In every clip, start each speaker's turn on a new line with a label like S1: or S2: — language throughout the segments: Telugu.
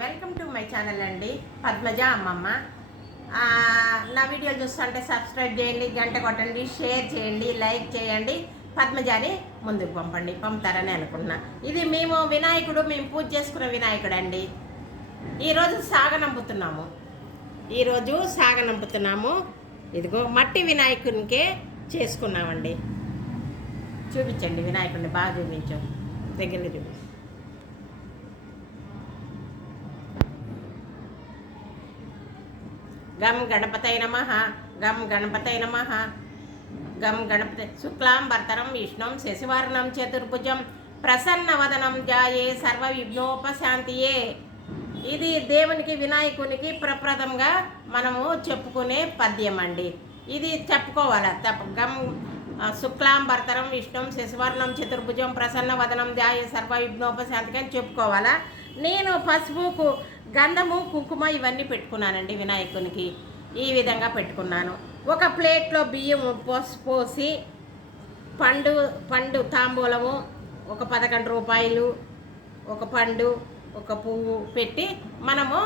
S1: వెల్కమ్ టు మై ఛానల్ అండి పద్మజ అమ్మమ్మ. నా వీడియో చూస్తుంటే సబ్స్క్రైబ్ చేయండి గంట కొట్టండి షేర్ చేయండి లైక్ చేయండి పద్మజాని ముందుకు పంపండి పంపుతారని అనుకున్నా ఇది మేము వినాయకుడు మేము పూజ చేసుకున్న వినాయకుడు అండి ఈరోజు సాగనంపుతున్నాము ఈరోజు సాగనంపుతున్నాము ఇదిగో మట్టి వినాయకునికే చేసుకున్నామండి. చూపించండి వినాయకుడిని బాగా చూపించాం. దగ్గర చూపించు. గం గణపతయ నమ గం గణపతయ నమ. గం గణపతి శుక్లాం భర్తరం విష్ణుం శశివర్ణం చతుర్భుజం ప్రసన్నవదనం జాయే సర్వ విఘ్నోపశాంతియే. ఇది దేవునికి వినాయకునికి ప్రప్రదంగా మనము చెప్పుకునే పద్యం అండి. ఇది చెప్పుకోవాలి తప్ప గం శుక్లాంబర్తరం శుక్లాం భర్తరం విష్ణుం శశివర్ణం చతుర్భుజం ప్రసన్నవదనం జాయే సర్వ విఘ్నోపశాంతికి అని చెప్పుకోవాలా? నేను పసుపుకు గంధము కుంకుమ ఇవన్నీ పెట్టుకున్నానండి వినాయకునికి. ఈ విధంగా పెట్టుకున్నాను. ఒక ప్లేట్లో బియ్యం పోసి పోసి పండు పండు తాంబూలము ఒక పదకొండు రూపాయలు ఒక పండు ఒక పువ్వు పెట్టి మనము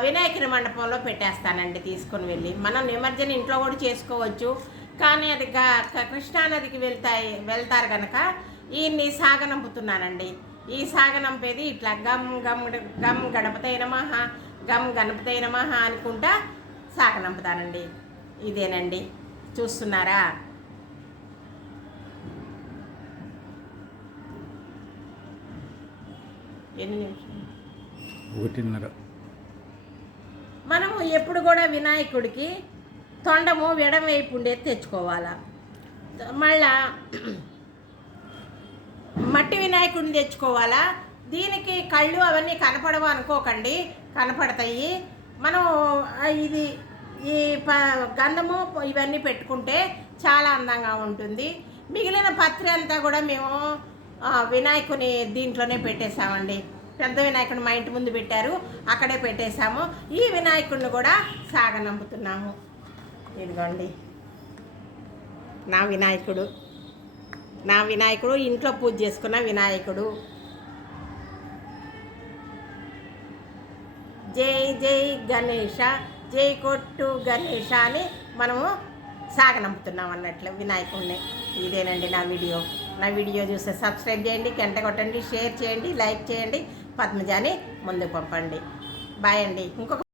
S1: వినాయకుని మండపంలో పెట్టేస్తానండి తీసుకొని వెళ్ళి. మనం నిమజ్జన ఇంట్లో కూడా చేసుకోవచ్చు. కానీ అది క- కృష్ణానదికి వెళ్తాయి వెళ్తారు కనుక ఈయన్ని సాగనంపుతున్నానండి ఈ సాగనంపేది ఇట్లా గమ్ గమ్ గమ్ గణపతయ నమః గమ్ గణపతయ నమః అనుకుంటా సాగనంపుతానండి ఇదేనండి. చూస్తున్నారా? ఎన్ని నిమిషాలు?
S2: ఒకటిన్నర.
S1: మనము ఎప్పుడు కూడా వినాయకుడికి తొండము విడమవైపు ఉండేది తెచ్చుకోవాలా. మళ్ళా మట్టి వినాయకుడిని తెచ్చుకోవాలా? దీనికి కళ్ళు అవన్నీ కనపడవు అనుకోకండి. కనపడతాయి. మనం ఇది ఈ ప గంధము ఇవన్నీ పెట్టుకుంటే చాలా అందంగా ఉంటుంది. మిగిలిన పత్రి అంతా కూడా మేము వినాయకుని దీంట్లోనే పెట్టేశామండి. పెద్ద వినాయకుడు మా ఇంటి ముందు పెట్టారు. అక్కడే పెట్టేశాము. ఈ వినాయకుడిని కూడా సాగనంపుతున్నాము. ఇదిగోండి. నా వినాయకుడు. నా వినాయకుడు ఇంట్లో పూజ చేసుకున్న వినాయకుడు. జై జై గణేష జై కొట్టు గణేష అని మనము సాగనంపుతున్నాం అన్నట్లు వినాయకుడిని. ఇదేనండి నా వీడియో. నా వీడియో చూస్తే సబ్స్క్రైబ్ చేయండి గంట కొట్టండి షేర్ చేయండి లైక్ చేయండి పద్మజాని ముందుకు పంపండి. బాయ్ అండి. ఇంకొక